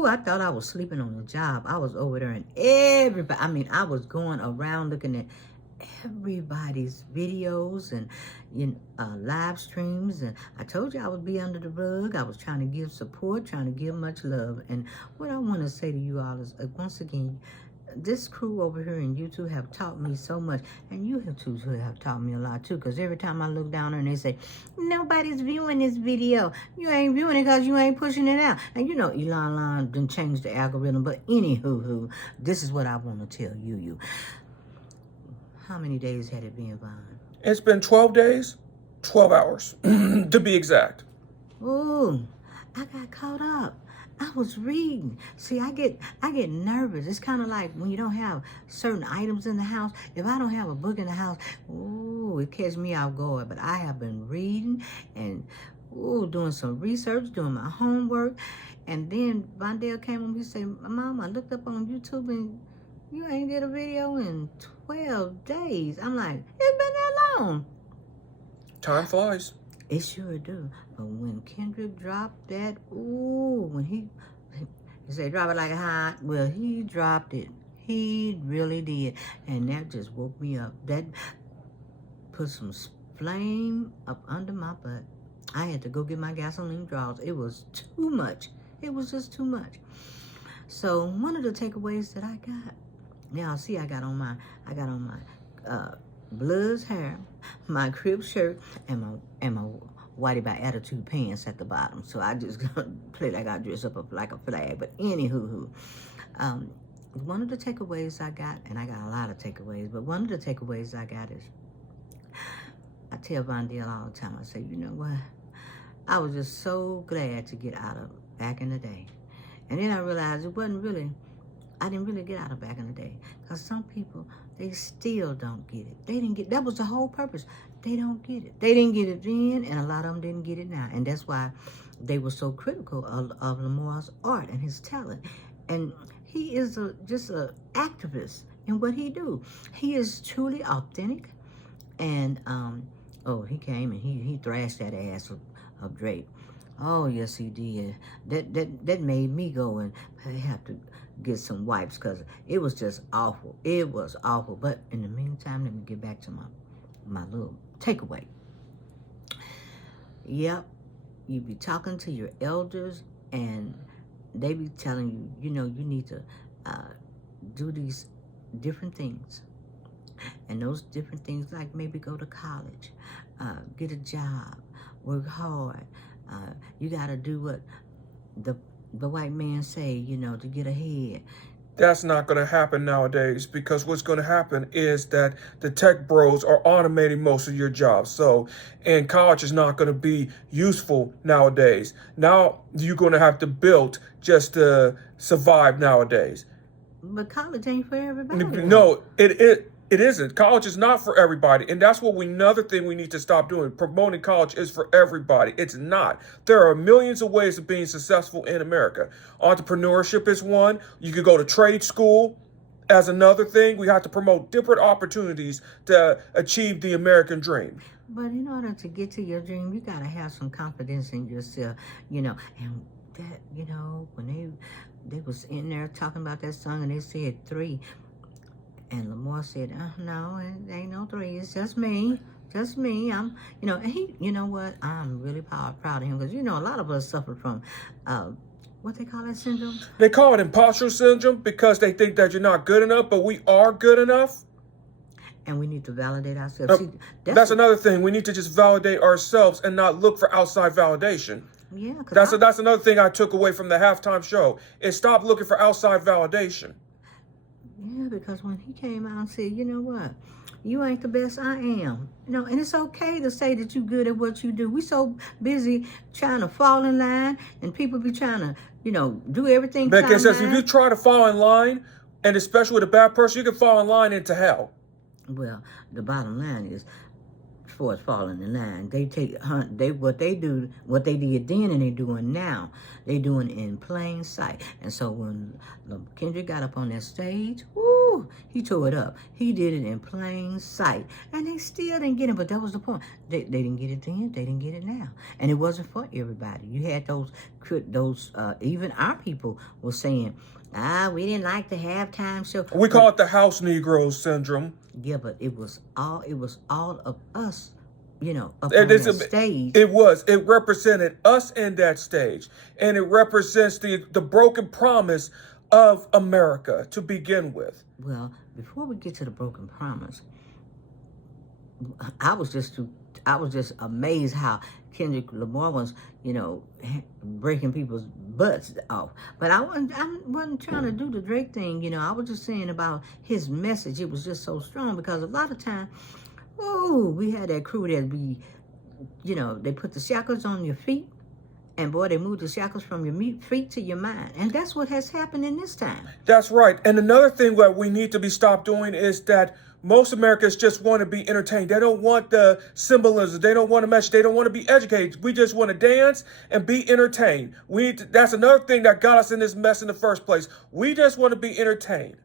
Ooh, I thought I was sleeping on the job. I was over there and everybody, I mean, I was going around looking at everybody's videos and live streams. And I told you I would be under the rug. I was trying to give support, trying to give much love. And what I want to say to you all is, once again, this crew over here in YouTube have taught me so much, and you have too have taught me a lot too, because every time I look down there and they say, nobody's viewing this video, you ain't viewing it because you ain't pushing it out. And you know Elon didn't change the algorithm, but anywho, this is what I want to tell you. How many days had it been, Vaughn? It's been 12 days, 12 hours, to be exact. Ooh, I got caught up. I was reading. See, I get nervous. It's kind of like when you don't have certain items in the house. If I don't have a book in the house, ooh, it catches me off guard. But I have been reading and doing some research, doing my homework. And then Vondell came on. He said, Mom, I looked up on YouTube and you ain't did a video in 12 days. I'm like, it's been that long. Time flies. It sure do. But when Kendrick dropped that, when he said drop it like a hot, well, he dropped it. He really did. And that just woke me up. That put some flame up under my butt. I had to go get my gasoline draws. It was too much. It was just too much. So one of the takeaways that I got, now see, I got on my Bloods hair, my crib shirt, and my Whitey by Attitude pants at the bottom. So I just play like I dress up like a flag. But anywho, one of the takeaways I got, and I got a lot of takeaways, but one of the takeaways I got is, I tell Vondell all the time, I say, you know what? I was just so glad to get out of back in the day. And then I realized it wasn't really, I didn't really get out of back in the day. Because some people, they still don't get it. They didn't get, that was the whole purpose. They don't get it. They didn't get it then, and a lot of them didn't get it now. And that's why they were so critical of Lamar's art and his talent. And he is just an activist in what he do. He is truly authentic. And, he came and he thrashed that ass of Drake. Oh, yes, he did. That made me go and have to get some wipes because it was just awful. It was awful. But in the meantime, let me get back to my little takeaway. Yep, you be talking to your elders and they be telling you, you need to do these different things. And those different things, like maybe go to college, get a job, work hard. You got to do what the white man say, to get ahead. That's not going to happen nowadays, because what's going to happen is that the tech bros are automating most of your jobs. So, and college is not going to be useful nowadays. Now you're going to have to build just to survive nowadays. But college ain't for everybody. No, it isn't. College is not for everybody. And that's what another thing we need to stop doing. Promoting college is for everybody. It's not. There are millions of ways of being successful in America. Entrepreneurship is one. You could go to trade school as another thing. We have to promote different opportunities to achieve the American dream. But in order to get to your dream, you got to have some confidence in yourself, and that, when they was in there talking about that song and they said 3. And Lamar said, no, it ain't no 3. It's just me. Just me. I'm, and he, you know what? I'm really proud of him because, a lot of us suffer from, what they call that syndrome? They call it imposter syndrome because they think that you're not good enough, but we are good enough. And we need to validate ourselves. See, that's another thing. We need to just validate ourselves and not look for outside validation. Yeah. That's another thing I took away from the halftime show is stop looking for outside validation. Yeah, because when he came out and said, you know what, you ain't the best, I am. And it's okay to say that you're good at what you do. We so busy trying to fall in line, and people be trying to, do everything. Becky says if you try to fall in line, and especially with a bad person, you can fall in line into hell. Well, the bottom line is, as far as falling in line, what they did then and they doing now, they doing in plain sight. And so when Kendrick got up on that stage, Woo! He tore it up. He did it in plain sight. And they still didn't get it, but that was the point. They didn't get it then, they didn't get it now. And it wasn't for everybody. You had those even our people were saying, we didn't like the halftime show. We call it the House Negroes syndrome. Yeah, but it was all of us, up on that stage. It represented us in that stage. And it represents the broken promise of America to begin with. Well, before we get to the broken promise, I was just amazed how Kendrick Lamar was, breaking people's butts off. But I wasn't trying to do the Drake thing, I was just saying about his message. It was just so strong because a lot of time, we had that crew that they put the shackles on your feet. And boy, they moved the shackles from your feet to your mind. And that's what has happened in this time. That's right. And another thing that we need to be stopped doing is that most Americans just want to be entertained. They don't want the symbolism. They don't want to message. They don't want to be educated. We just want to dance and be entertained. That's another thing that got us in this mess in the first place. We just want to be entertained.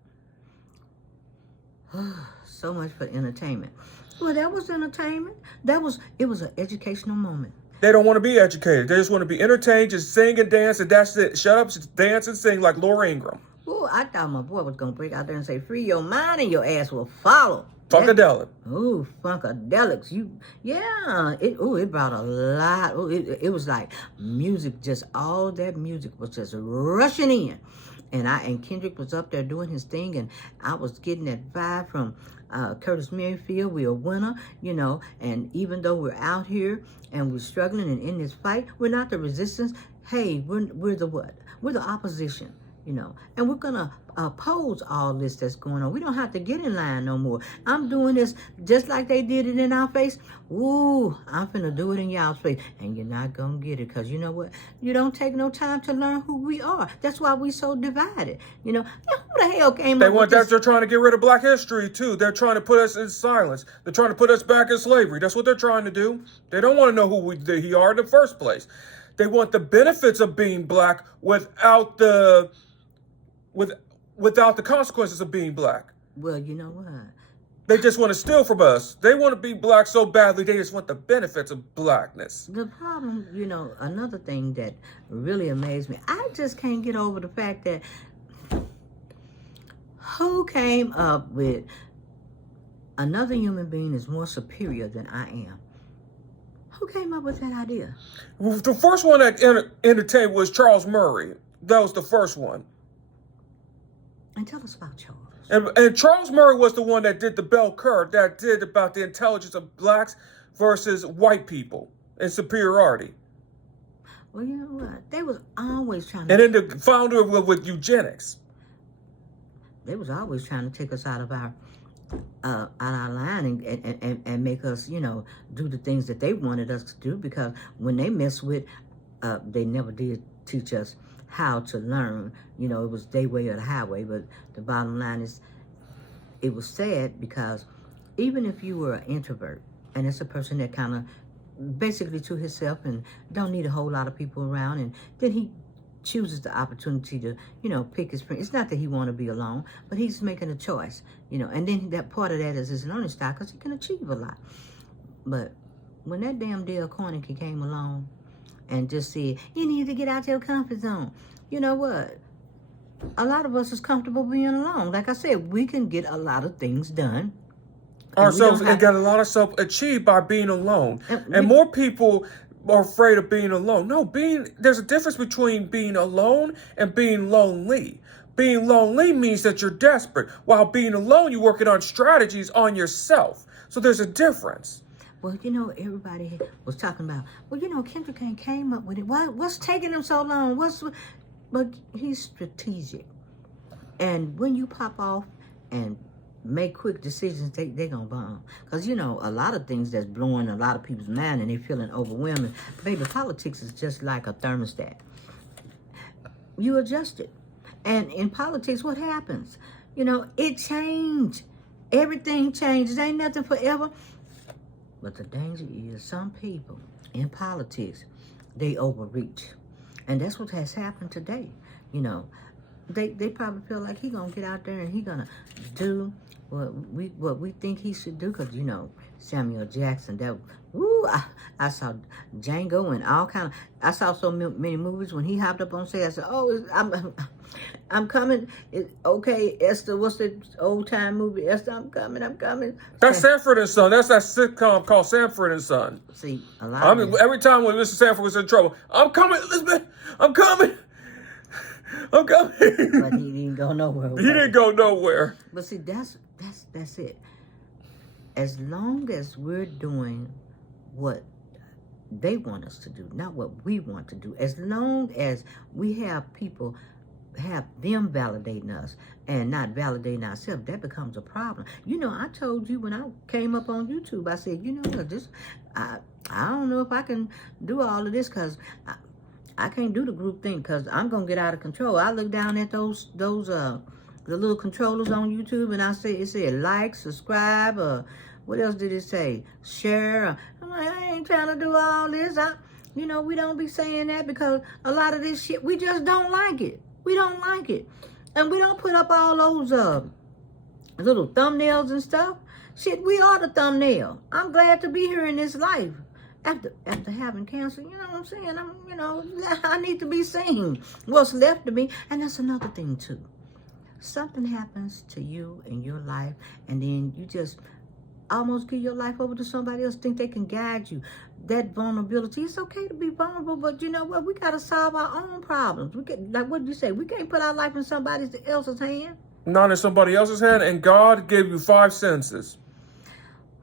So much for entertainment. Well, that was entertainment. It was an educational moment. They don't want to be educated. They just want to be entertained, just sing and dance, and that's it. Shut up, just dance and sing like Laura Ingraham. Oh, I thought my boy was going to break out there and say, free your mind and your ass will follow. Funkadelic. Oh, Funkadelics. It brought a lot. Oh, it was like music, just all that music was just rushing in. And Kendrick was up there doing his thing, and I was getting that vibe from Curtis Mayfield. We're a winner, and even though we're out here and we're struggling and in this fight, we're not the resistance. Hey, we're the what? We're the opposition, and we're going to oppose all this that's going on. We don't have to get in line no more. I'm doing this just like they did it in our face. Ooh, I'm finna do it in y'all's face. And you're not going to get it because you know what? You don't take no time to learn who we are. That's why we so divided. Who the hell came up with this? They're trying to get rid of Black history, too. They're trying to put us in silence. They're trying to put us back in slavery. That's what they're trying to do. They don't want to know who we are in the first place. They want the benefits of being black without the consequences of being black. Well, you know what? They just want to steal from us. They want to be black so badly, they just want the benefits of blackness. The problem, another thing that really amazed me, I just can't get over the fact that who came up with another human being is more superior than I am? Who came up with that idea? The first one that entertained was Charles Murray. That was the first one. And tell us about Charles. And Charles Murray was the one that did the bell curve, that did about the intelligence of blacks versus white people and superiority. Well, you know what? They was always trying to... And then the founder with eugenics. They was always trying to take us out of our line and make us, do the things that they wanted us to do, because when they mess with, they never did teach us how to learn. It was their way or the highway. But the bottom line is, it was sad because even if you were an introvert, and it's a person that kind of basically to himself and don't need a whole lot of people around, and then he chooses the opportunity to, pick his friend. It's not that he want to be alone, but he's making a choice, and then that part of that is his learning style because he can achieve a lot. But when that damn Dale Carnegie came along and just said, you need to get out your comfort zone, you know what? A lot of us is comfortable being alone. Like I said, we can get a lot of things done. Ourselves and get a lot of stuff achieved by being alone. And more people are afraid of being alone. No, there's a difference between being alone and being lonely. Being lonely means that you're desperate, while being alone, you're working on strategies on yourself. So there's a difference. Well, everybody was talking about, Kendrick ain't came up with it. What's taking him so long? But he's strategic. And when you pop off and make quick decisions, they gonna bomb. Because, a lot of things that's blowing a lot of people's mind and they feeling overwhelming. Baby, politics is just like a thermostat. You adjust it. And in politics, what happens? It changed. Everything changes. Ain't nothing forever. But the danger is some people in politics, they overreach. And that's what has happened today. they probably feel like he gonna get out there and he gonna do what we think he should do. Cause you know Samuel Jackson. That woo, I saw Django and all kind of. I saw so many movies when he hopped up on stage. I said, "Oh, I'm coming." Okay, Esther. What's the old time movie? Esther, I'm coming. I'm coming. That's Sanford and Son. That's that sitcom called Sanford and Son. See, a lot of every time when Mr. Sanford was in trouble, I'm coming, Elizabeth. I'm coming. I'm coming. But he didn't go nowhere. He didn't go nowhere. But see, that's it. As long as we're doing what they want us to do, not what we want to do, as long as we have people have them validating us and not validating ourselves, that becomes a problem. You know, I told you when I came up on YouTube, I said, you know what, I don't know if I can do all of this because I can't do the group thing because I'm gonna get out of control. I look down at those the little controllers on YouTube, and it said like, subscribe, what else did it say? Share. I'm like, I ain't trying to do all this. You know, we don't be saying that because a lot of this shit, we just don't like it. We don't like it. And we don't put up all those little thumbnails and stuff. Shit, we are the thumbnail. I'm glad to be here in this life. After having cancer, you know what I'm saying? I need to be seen. What's left of me. And that's another thing too. Something happens to you in your life, and then you just almost give your life over to somebody else, think they can guide you. That vulnerability, it's okay to be vulnerable, but you know what? We got to solve our own problems. Like what did you say? We can't put our life in somebody else's hand. Not in somebody else's hand, and God gave you 5 senses.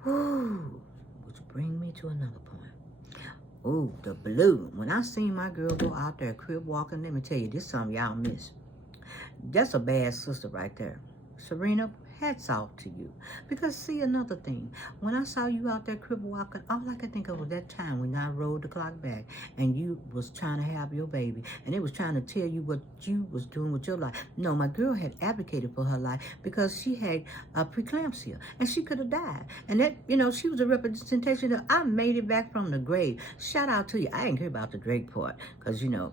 Ooh, which bring me to another point. Ooh, the blue. When I seen my girl go out there crib walking, let me tell you, this something y'all miss. That's a bad sister right there. Serena, hats off to you. Because see, another thing, when I saw you out there crib walking, all I could think of was that time when I rolled the clock back and you was trying to have your baby and it was trying to tell you what you was doing with your life. No, my girl had advocated for her life because she had preeclampsia and she could have died. And that, you know, she was a representation of, I made it back from the grave. Shout out to you. I didn't care about the Drake part because, you know,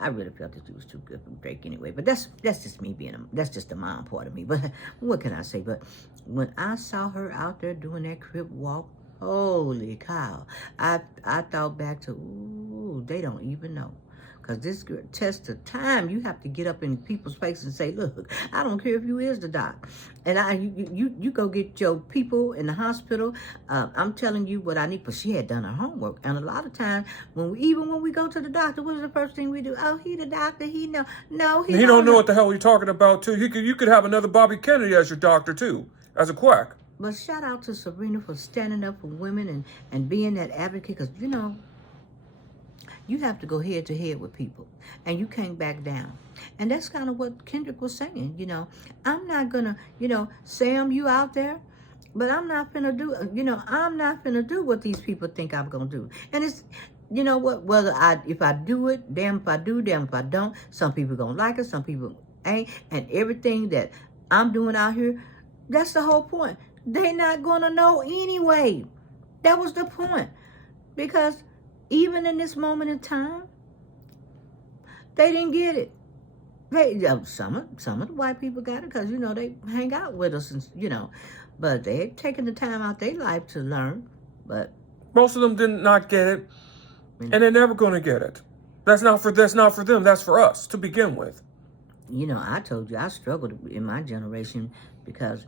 I really felt that she was too good for Drake anyway. But that's just me that's just the mom part of me. But what can I say? But when I saw her out there doing that crib walk, holy cow. I thought back to, ooh, they don't even know. Because this test of time, you have to get up in people's faces and say, look, I don't care if you is the doc. And you go get your people in the hospital. I'm telling you what I need. But she had done her homework. And a lot of times, even when we go to the doctor, what is the first thing we do? Oh, he the doctor. He know. No, he don't know what the hell you're talking about, too. You could have another Bobby Kennedy as your doctor, too, as a quack. But shout out to Serena for standing up for women and being that advocate. Because, you know, you have to go head to head with people and you can't back down. And that's kind of what Kendrick was saying, you know. I'm not going to, you know, Sam, you out there, but I'm not going to do, you know, I'm not going to do what these people think I'm going to do. And it's, you know what, if I do it, damn if I do, damn if I don't. Some people going to like it, some people ain't. And everything that I'm doing out here, that's the whole point. They're not going to know anyway. That was the point. Because even in this moment in time, they didn't get it. Some of the white people got it because, you know, they hang out with us, and, you know. But they're taking the time out their life to learn. But most of them did not get it, and they're never going to get it. That's not for them. That's for us to begin with. You know, I told you I struggled in my generation because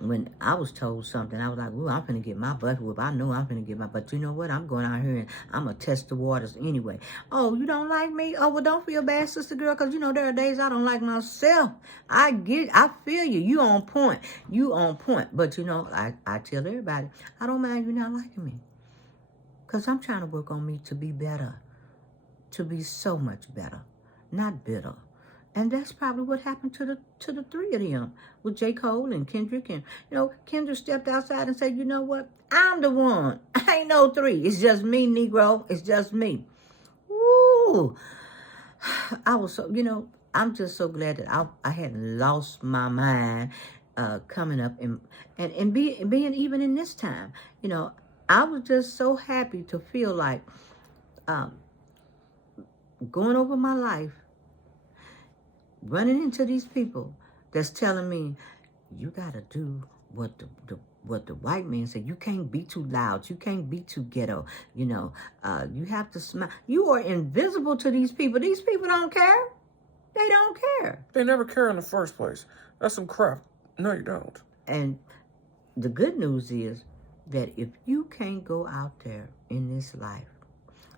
when I was told something, I was like, ooh, I'm finna get my butt whooped. I know I'm finna get my, but you know what? I'm going out here and I'm gonna test the waters anyway. Oh, you don't like me? Oh, well, don't feel bad, sister girl, because you know, there are days I don't like myself. I feel you. You on point. But you know, I tell everybody, I don't mind you not liking me. Because I'm trying to work on me to be better. To be so much better. Not bitter. And that's probably what happened to the three of them with J. Cole and Kendrick. And, you know, Kendrick stepped outside and said, you know what? I'm the one. I ain't no three. It's just me, Negro. It's just me. Woo. I was so, you know, I'm just so glad that I hadn't lost my mind coming up and being even in this time. You know, I was just so happy to feel like going over my life running into these people that's telling me, you got to do what the white man said. You can't be too loud. You can't be too ghetto. You have to smile. You are invisible to these people. These people don't care. They don't care. They never care in the first place. That's some crap. No, you don't. And the good news is that if you can't go out there in this life,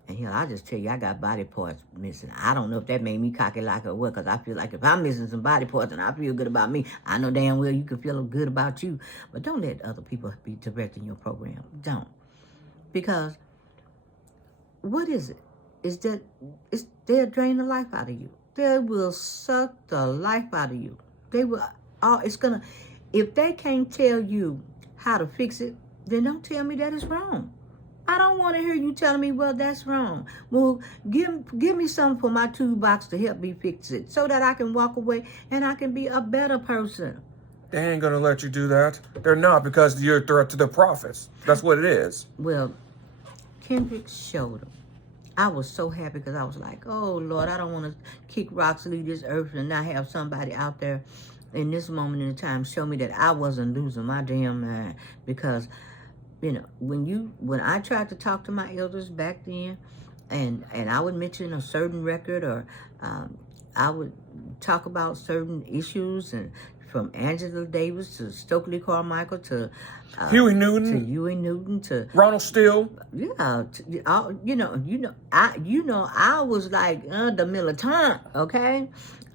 and hell, I'll just tell you, I got body parts missing. I don't know if that made me cocky like or what, because I feel like if I'm missing some body parts and I feel good about me, I know damn well you can feel good about you. But don't let other people be directing your program. Don't. Because what is it? They'll drain the life out of you. They will suck the life out of you. They will. If they can't tell you how to fix it, then don't tell me that it's wrong. I don't want to hear you telling me, well, that's wrong. Well, give me something for my toolbox to help me fix it so that I can walk away and I can be a better person. They ain't going to let you do that. They're not, because you're a threat to the profits. That's what it is. Well, Kendrick showed them. I was so happy because I was like, oh, Lord, I don't want to kick rocks, leave this earth, and not have somebody out there in this moment in time show me that I wasn't losing my damn mind. Because, when I tried to talk to my elders back then, and I would mention a certain record, or I would talk about certain issues, and from Angela Davis to Stokely Carmichael to Huey Newton to Ronald Steele. Yeah, I was like the militant, okay.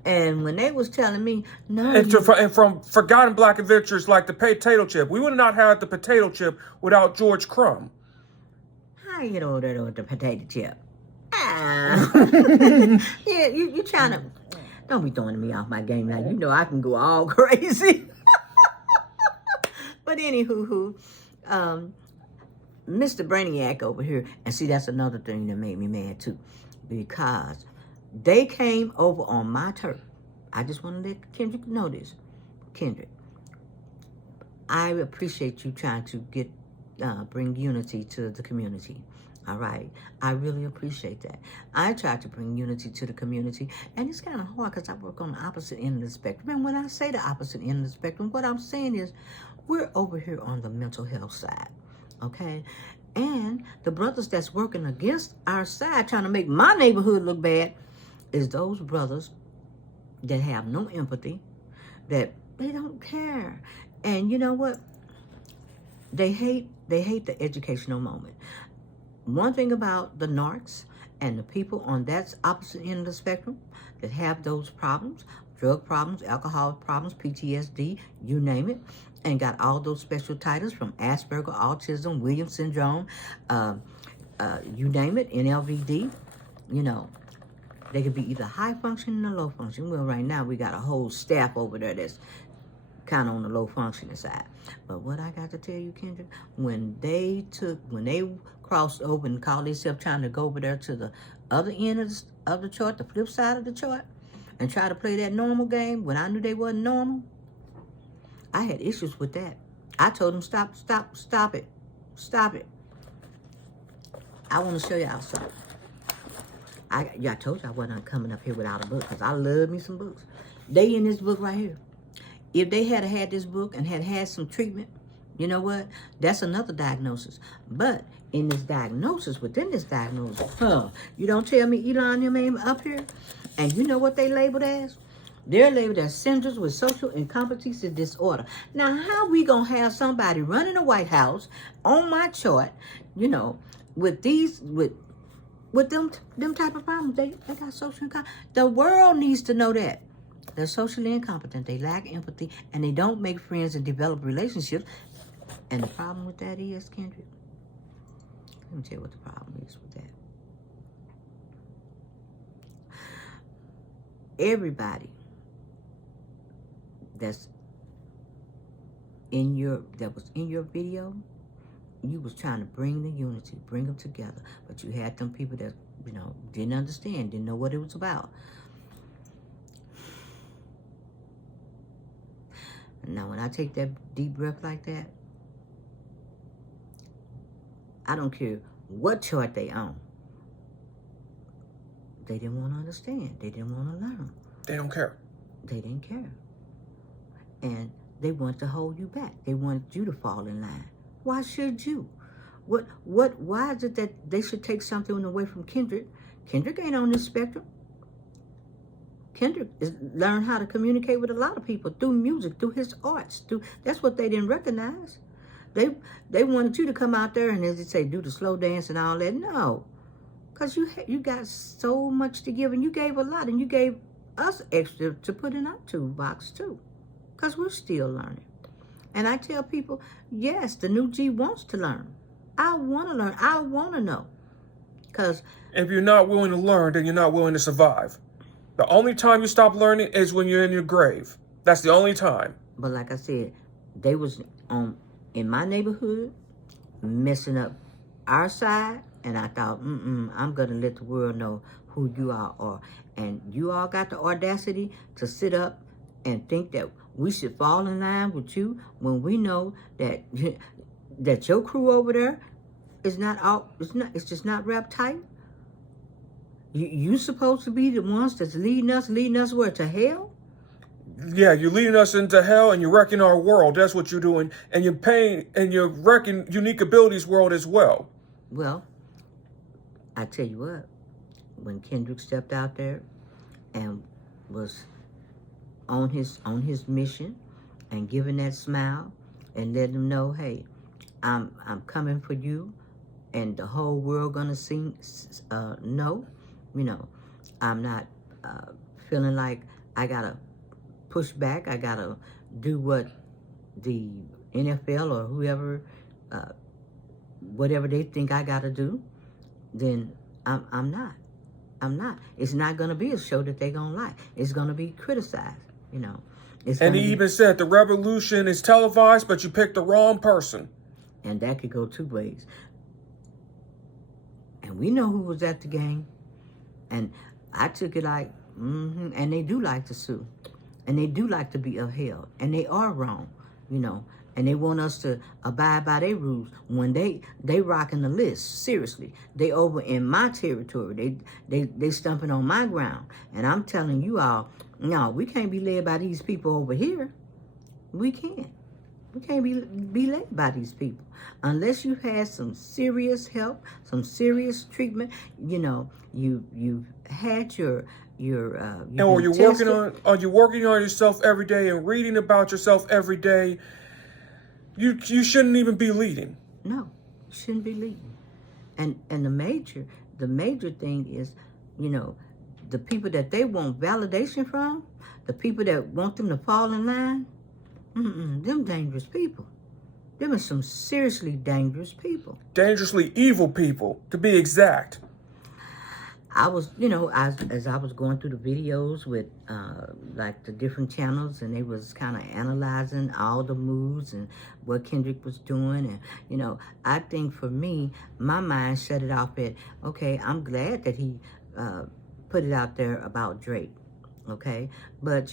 And when they was telling me, no, and from forgotten black adventures like the potato chip, we would not have the potato chip without George Crumb. How you know that with the potato chip? Yeah, you trying to. Don't be throwing me off my game now. You know I can go all crazy. But anywho, Mr. Brainiac over here, and see, that's another thing that made me mad too, because they came over on my turf. I just want to let Kendrick know this. Kendrick, I appreciate you trying to bring unity to the community. All right. I really appreciate that. I try to bring unity to the community, and it's kind of hard because I work on the opposite end of the spectrum. And when I say the opposite end of the spectrum, what I'm saying is we're over here on the mental health side, okay? And the brothers that's working against our side, trying to make my neighborhood look bad, is those brothers that have no empathy, that they don't care. And you know what? They hate the educational moment. One thing about the narcs and the people on that opposite end of the spectrum that have those problems, drug problems, alcohol problems, PTSD, you name it, and got all those special titles from Asperger, autism, Williams syndrome, you name it, NLVD, they could be either high functioning or low functioning. Well, right now we got a whole staff over there that's kind of on the low functioning side. But what I got to tell you, Kendrick, when they crossed over and called themselves trying to go over there to the other end of the chart, the flip side of the chart, and try to play that normal game when I knew they wasn't normal, I had issues with that. I told them, stop it. I want to show y'all something. I told you I wasn't coming up here without a book, because I love me some books. They in this book right here. If they had this book and had some treatment, you know what? That's another diagnosis. But in this diagnosis, within this diagnosis, you don't tell me Elon your name up here, and you know what they labeled as? They're labeled as centers with social incompetency disorder. Now, how we gonna have somebody running the White House on my chart, with them type of problems? They got social incompetency. The world needs to know that. They're socially incompetent. They lack empathy, and they don't make friends and develop relationships. And the problem with that is, Kendrick, let me tell you what the problem is with that. Everybody that was in your video, you was trying to bring the unity, bring them together, but you had them people that didn't understand, didn't know what it was about. Now, when I take that deep breath like that, I don't care what chart they on. They didn't want to understand. They didn't want to learn. They don't care. They didn't care. And they wanted to hold you back. They wanted you to fall in line. Why should you? Why is it that they should take something away from Kendrick? Kendrick ain't on this spectrum. Kendrick is learned how to communicate with a lot of people through music, through his arts. That's what they didn't recognize. They wanted you to come out there and, as they say, do the slow dance and all that. No, because you got so much to give, and you gave a lot, and you gave us extra to put in our toolbox too, because we're still learning. And I tell people, yes, the new G wants to learn. I want to learn. I want to know. Because if you're not willing to learn, then you're not willing to survive. The only time you stop learning is when you're in your grave. That's the only time. But like I said, they was in my neighborhood messing up our side, and I thought, I'm going to let the world know who you all are. And you all got the audacity to sit up and think that we should fall in line with you when we know that that your crew over there is not all. It's just not wrapped tight. You supposed to be the ones that's leading us where, to hell? Yeah, you're leading us into hell, and you're wrecking our world. That's what you're doing, and you're wrecking Unique Abilities' world as well. Well, I tell you what, when Kendrick stepped out there and was on his mission and giving that smile and letting them know, hey, I'm coming for you, and the whole world gonna know. I'm not feeling like I gotta push back. I gotta do what the NFL or whoever, whatever they think I gotta do. Then I'm not. It's not gonna be a show that they're gonna like. It's gonna be criticized. And he even said the revolution is televised, but you picked the wrong person. And that could go two ways. And we know who was at the game. And I took it like, and they do like to sue. And they do like to be upheld. And they are wrong, And they want us to abide by their rules when they rocking the list. Seriously. They over in my territory. They stumping on my ground. And I'm telling you all, no, we can't be led by these people over here. We can't. We can't be led by these people. Unless you've had some serious help, some serious treatment, you've had your and are you working on yourself every day and reading about yourself every day? You shouldn't even be leading. No, you shouldn't be leading. And the major thing is, the people that they want validation from, the people that want them to fall in line, them dangerous people. Them are some seriously dangerous people. Dangerously evil people, to be exact. I was, as I was going through the videos with like the different channels, and they was kind of analyzing all the moves and what Kendrick was doing. And, I think for me, my mind shut it off at, okay, I'm glad that he put it out there about Drake. Okay. But,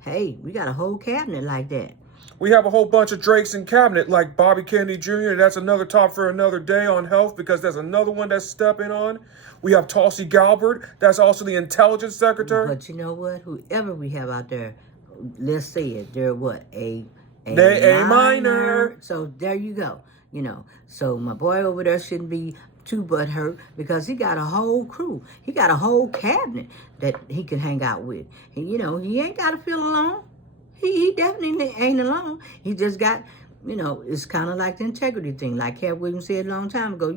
hey, we got a whole cabinet like that. We have a whole bunch of Drakes in cabinet, like Bobby Kennedy Jr. That's another talk for another day on health, because there's another one that's stepping on. We have Tulsi Gabbard. That's also the intelligence secretary. But you know what? Whoever we have out there, let's say it, they're what? A minor. So there you go. So my boy over there shouldn't be too butthurt, because he got a whole crew. He got a whole cabinet that he can hang out with. And, he ain't got to feel alone. He definitely ain't alone. He just got, it's kind of like the integrity thing. Like Cat Williams said a long time ago,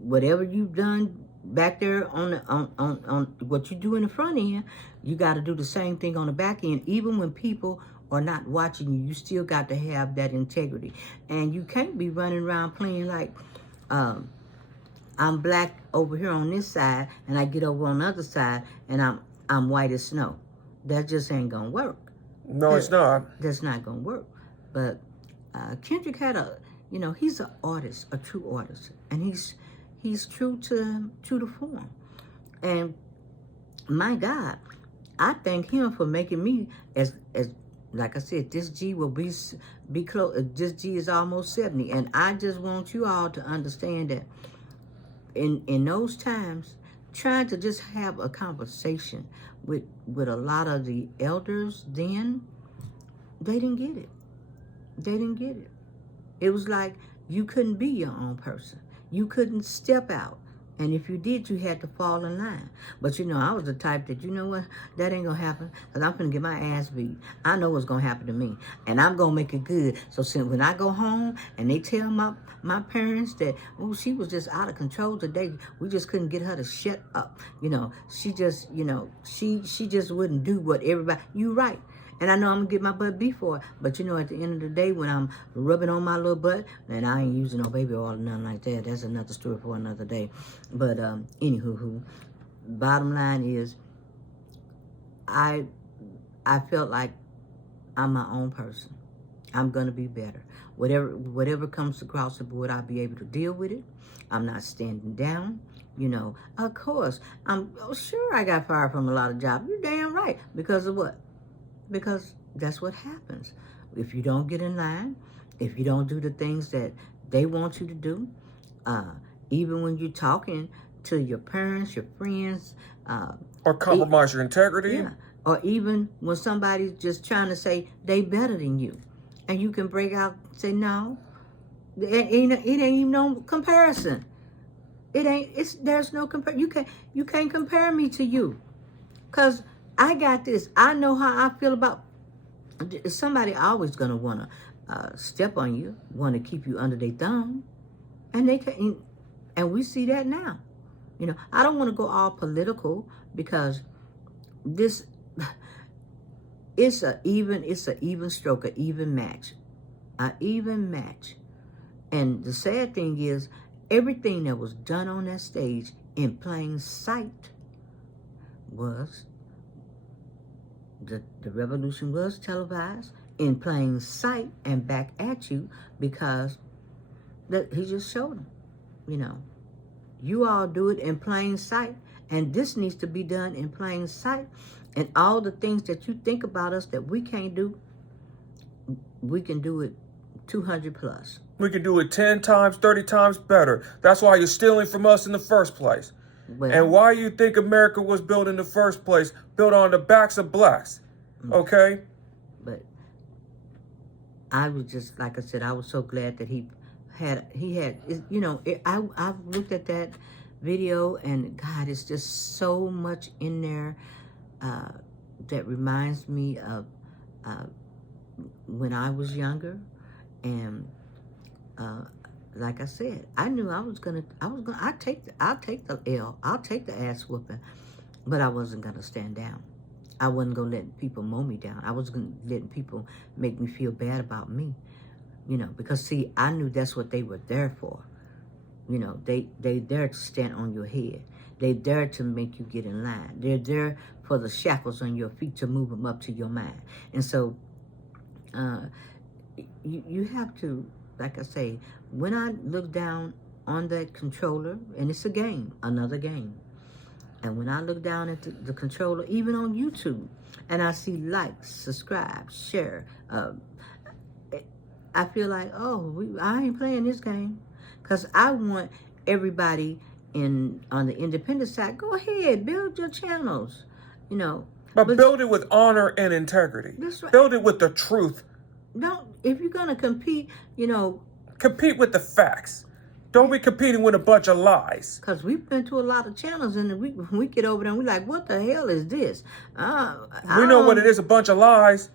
whatever you've done back there on what you do in the front end, you got to do the same thing on the back end. Even when people are not watching you, you still got to have that integrity. And you can't be running around playing like, I'm black over here on this side, and I get over on the other side, and I'm white as snow. That just ain't gonna work. No, it's not. That's not gonna work. But Kendrick had he's an artist, a true artist, and he's true to the form. And my God, I thank him for making me as like I said, this G will be close. This G is almost 70, and I just want you all to understand that in those times, trying to just have a conversation with a lot of the elders then, they didn't get it. They didn't get it. It was like you couldn't be your own person. You couldn't step out. And if you did, you had to fall in line. But I was the type that, you know what, that ain't gonna happen, because I'm gonna get my ass beat. I know what's gonna happen to me, and I'm gonna make it good. So since when I go home and they tell my parents that, oh, she was just out of control today, we just couldn't get her to shut up. She just, she just wouldn't do what everybody, you right. And I know I'm going to get my butt beat for it. But, at the end of the day, when I'm rubbing on my little butt, and I ain't using no baby oil or nothing like that. That's another story for another day. But, anywho, bottom line is, I felt like I'm my own person. I'm going to be better. Whatever comes across the board, I'll be able to deal with it. I'm not standing down. Of course, sure I got fired from a lot of jobs. You're damn right. Because of what? Because that's what happens. If you don't get in line, if you don't do the things that they want you to do, even when you're talking to your parents, your friends, or compromise your integrity. Yeah. Or even when somebody's just trying to say they better than you, and you can break out and say, no, it ain't even no comparison. There's no comparison. You can't compare me to you, because I got this. I know how I feel about. Somebody always gonna wanna step on you, wanna keep you under their thumb, and they can. And we see that now. I don't want to go all political, because this it's a even stroke, an even match, And the sad thing is, everything that was done on that stage in plain sight was. The revolution was televised in plain sight and back at you, because he just showed them, you all do it in plain sight, and this needs to be done in plain sight. And all the things that you think about us that we can't do, we can do it 200 plus. We can do it 10 times, 30 times better. That's why you're stealing from us in the first place. Well, and why you think America was built in the first place, built on the backs of blacks, okay? But I was just, like I said, I was so glad that he had, I looked at that video, and God, it's just so much in there that reminds me of when I was younger, and like I said, I knew I'll take the L, I'll take the ass whooping, but I wasn't gonna stand down. I wasn't gonna let people mow me down. I wasn't letting people make me feel bad about me, because see, I knew that's what they were there for. They there to stand on your head. They there to make you get in line. They're there for the shackles on your feet to move them up to your mind. And so, you have to, like I say, when I look down on that controller, and it's a game, another game, and when I look down at the controller, even on YouTube, and I see likes, subscribe, share, I feel like, I ain't playing this game, because I want everybody on the independent side, go ahead, build your channels, But build it with honor and integrity. That's right. Build it with the truth. If you're gonna compete, compete with the facts. Don't be competing with a bunch of lies. Because we've been to a lot of channels, and we get over there and we're like, what the hell is this? We know what it is, a bunch of lies.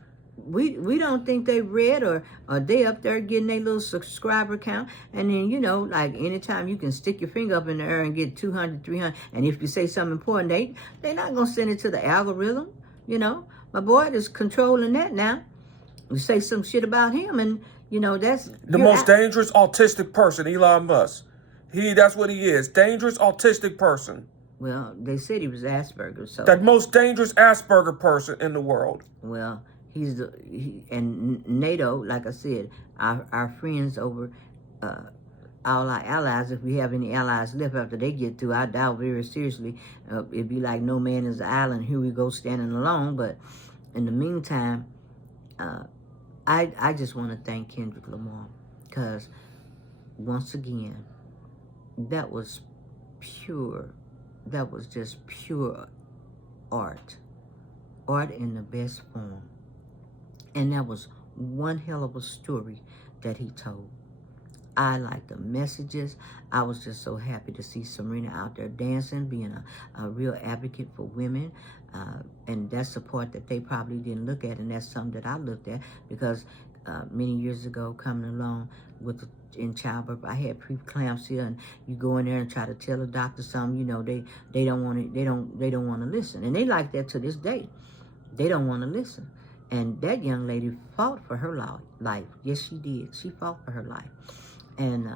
We don't think they read, or they up there getting their little subscriber count. And then, like anytime you can stick your finger up in the air and get 200, 300. And if you say something important, they're not going to send it to the algorithm. My boy is controlling that now. You say some shit about him, and that's the most dangerous autistic person, Elon Musk. That's what he is. Dangerous autistic person. Well, they said he was Asperger's, so the most dangerous Asperger person in the world. Well, and NATO, like I said, our friends over all our allies, if we have any allies left after they get through, I doubt very seriously. It'd be like no man is an island, here we go standing alone. But in the meantime, I just want to thank Kendrick Lamar, because once again, that was pure that was just pure art in the best form. And that was one hell of a story that he told. I like the messages. I was just so happy to see Serena out there dancing, being a real advocate for women. And that's the part that they probably didn't look at, and that's something that I looked at, because many years ago, coming along in childbirth, I had preeclampsia, and you go in there and try to tell the doctor something, they don't want to, they don't want to listen, and they like that to this day. They don't want to listen. And that young lady fought for her life. Yes, she did. She fought for her life. And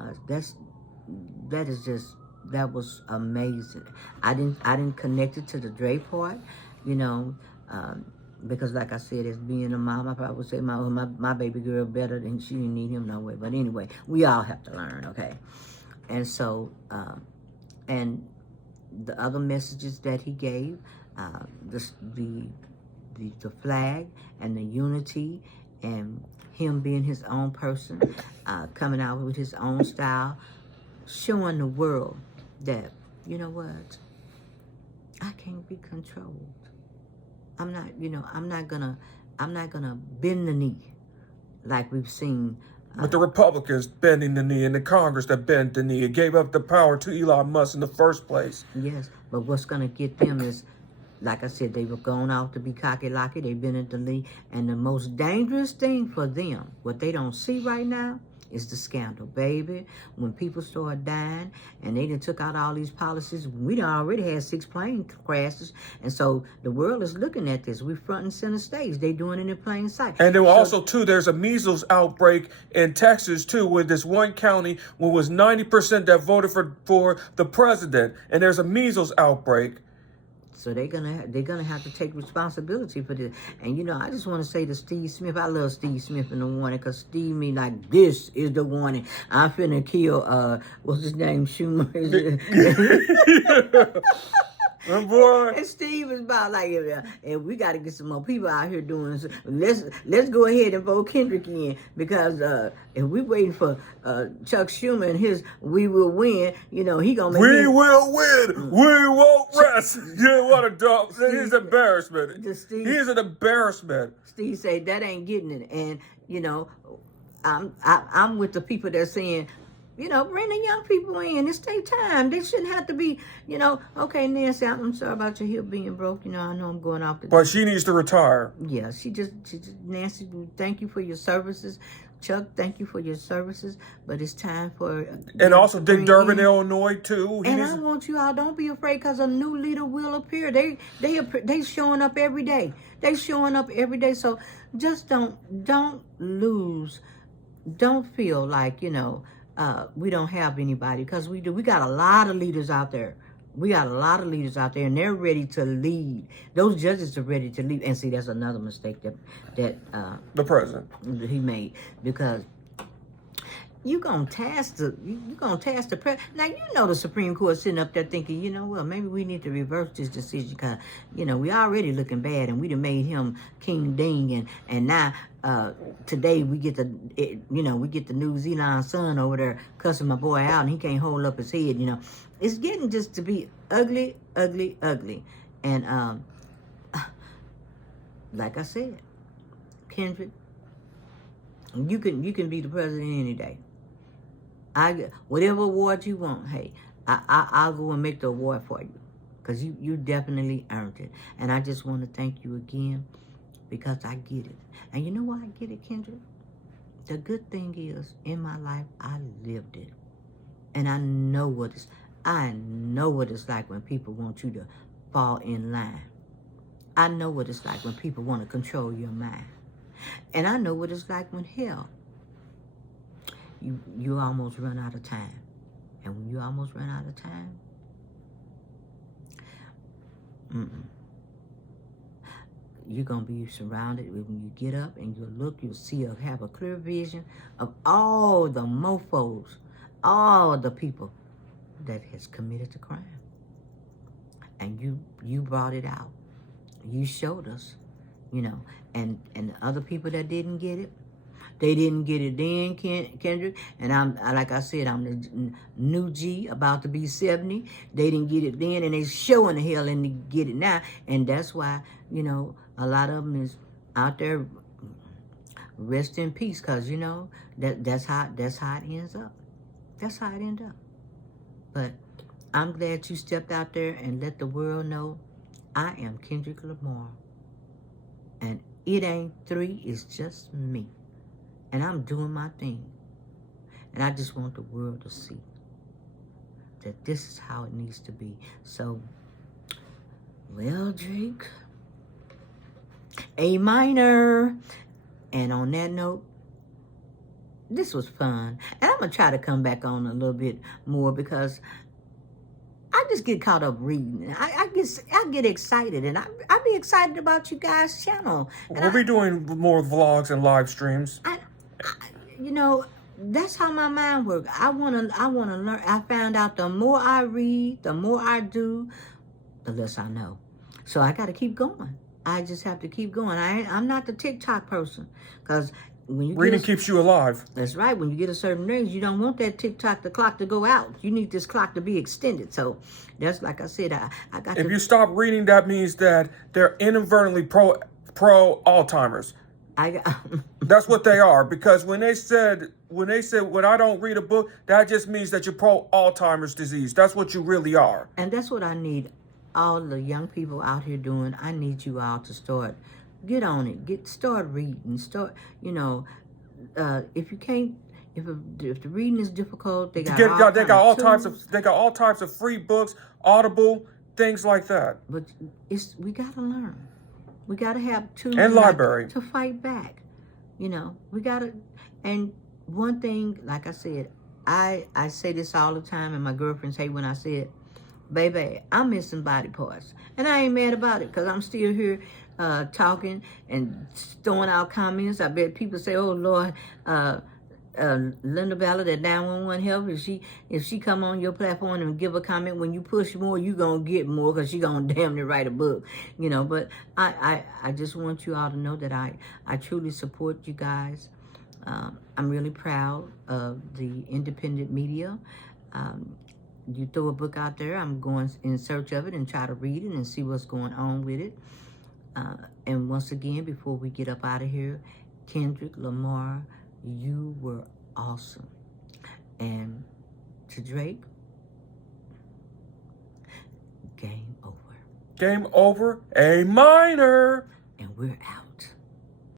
that was amazing. I didn't connect it to the Dre part, because like I said, as being a mom, I probably would say my baby girl better than she didn't need him no way. But anyway, we all have to learn, okay? And so, and the other messages that he gave, the flag and the unity, and him being his own person, coming out with his own style, showing the world that, you know what, I can't be controlled. I'm not gonna bend the knee like we've seen. With the Republicans bending the knee and the Congress that bent the knee, it gave up the power to Elon Musk in the first place. Yes, but what's gonna get them is, like I said, they were going out to be cocky-locky. They've been at the lead. And the most dangerous thing for them, what they don't see right now, is the scandal, baby. When people start dying, and they done took out all these policies, we done already had 6 plane crashes. And so the world is looking at this. We front and center stage. They doing it in plain sight. And then also, too, there's a measles outbreak in Texas, too, with this one county where was 90% that voted for the president. And there's a measles outbreak. So they're gonna have to take responsibility for this. And I just want to say to Steve Smith, I love Steve Smith in the warning, because Steve mean like, this is the warning. I'm finna kill what's his name, Schumer. Boy. And Steve is about like, and we got to get some more people out here doing this. Let's go ahead and vote Kendrick in, because if we waiting for Chuck Schumer and his "We will win," he gonna make we will win. We won't rest. Yeah, what a dog. He's an embarrassment. He's an embarrassment. Steve said that ain't getting it, and I'm with the people that are saying, bring the young people in. It's their time. They shouldn't have to be, okay, Nancy, I'm sorry about your hip being broke. I know I'm going off the... But she needs to retire. Yeah, she just, Nancy, thank you for your services. Chuck, thank you for your services. But it's time for... And also Dick Durbin, Illinois, too. I want you all, don't be afraid, because a new leader will appear. They showing up every day. They showing up every day. So just don't lose. Don't feel like, we don't have anybody, because we do. We got a lot of leaders out there. And they're ready to lead. Those judges are ready to lead. And see, that's another mistake that the president he made, because you're gonna task the president. Now the Supreme Court sitting up there thinking, maybe we need to reverse this decision, because we already looking bad, and we done made him King Ding, and now today we get the New Zealand son over there cussing my boy out, and he can't hold up his head. It's getting just to be ugly, ugly, ugly. And like I said, Kendrick, you can be the president any day. Whatever award you want, hey, I'll go and make the award for you, because you definitely earned it. And I just want to thank you again, because I get it. And you know why I get it, Kendrick? The good thing is, in my life, I lived it. And I know what it's like when people want you to fall in line. I know what it's like when people want to control your mind. And I know what it's like when, hell, you almost run out of time. And when you almost run out of time, you're going to be surrounded. When you get up and you look, you'll see, have a clear vision of all the mofos, all the people that has committed the crime. And you brought it out. You showed us, and the other people that didn't get it, They didn't get it then, Kendrick. And like I said, I'm the new G, about to be 70. They didn't get it then, and they showing the hell and they get it now. And that's why, you know, a lot of them is out there. Rest in peace, cause you know that's how it ends up. That's how it ends up. But I'm glad you stepped out there and let the world know I am Kendrick Lamar, and it ain't 3. It's just me. And I'm doing my thing. And I just want the world to see that this is how it needs to be. So, well, Drake, A minor. And on that note, this was fun. And I'm going to try to come back on a little bit more because I just get caught up reading. I get excited, and I be excited about you guys' channel. And We'll be doing more vlogs and live streams. You know, that's how my mind works. I wanna learn. I found out the more I read, the more I do, the less I know. So I got to keep going. I just have to keep going. I'm not the TikTok person, because when you reading keeps you alive. That's right. When you get a certain age, you don't want that TikTok, the clock to go out. You need this clock to be extended. So that's, like I said, I got. If you stop reading, that means that they're inadvertently pro Alzheimer's. That's what they are, because when they said when I don't read a book, that just means that you're pro Alzheimer's disease. That's what you really are. And that's what I need all the young people out here doing. I need you all to get on it, start reading, you know, if you can't, if the reading is difficult, they got all types of free books, Audible, things like that. But we gotta learn. We gotta have tools and library to fight back. You know, we gotta. And one thing, like I said, I say this all the time, and my girlfriends hate when I say it. Baby, I'm missing body parts. And I ain't mad about it, because I'm still here talking and throwing out comments. I bet people say, oh, Lord, Linda Ballard at 911 Help, if she come on your platform and give a comment, when you push more, you going to get more, because she going to damn near write a book. You know, but I just want you all to know that I truly support you guys. I'm really proud of the independent media. You throw a book out there, I'm going in search of it and try to read it and see what's going on with it. And once again, before we get up out of here, Kendrick Lamar, you were awesome. And to Drake, game over. Game over, A minor. And we're out.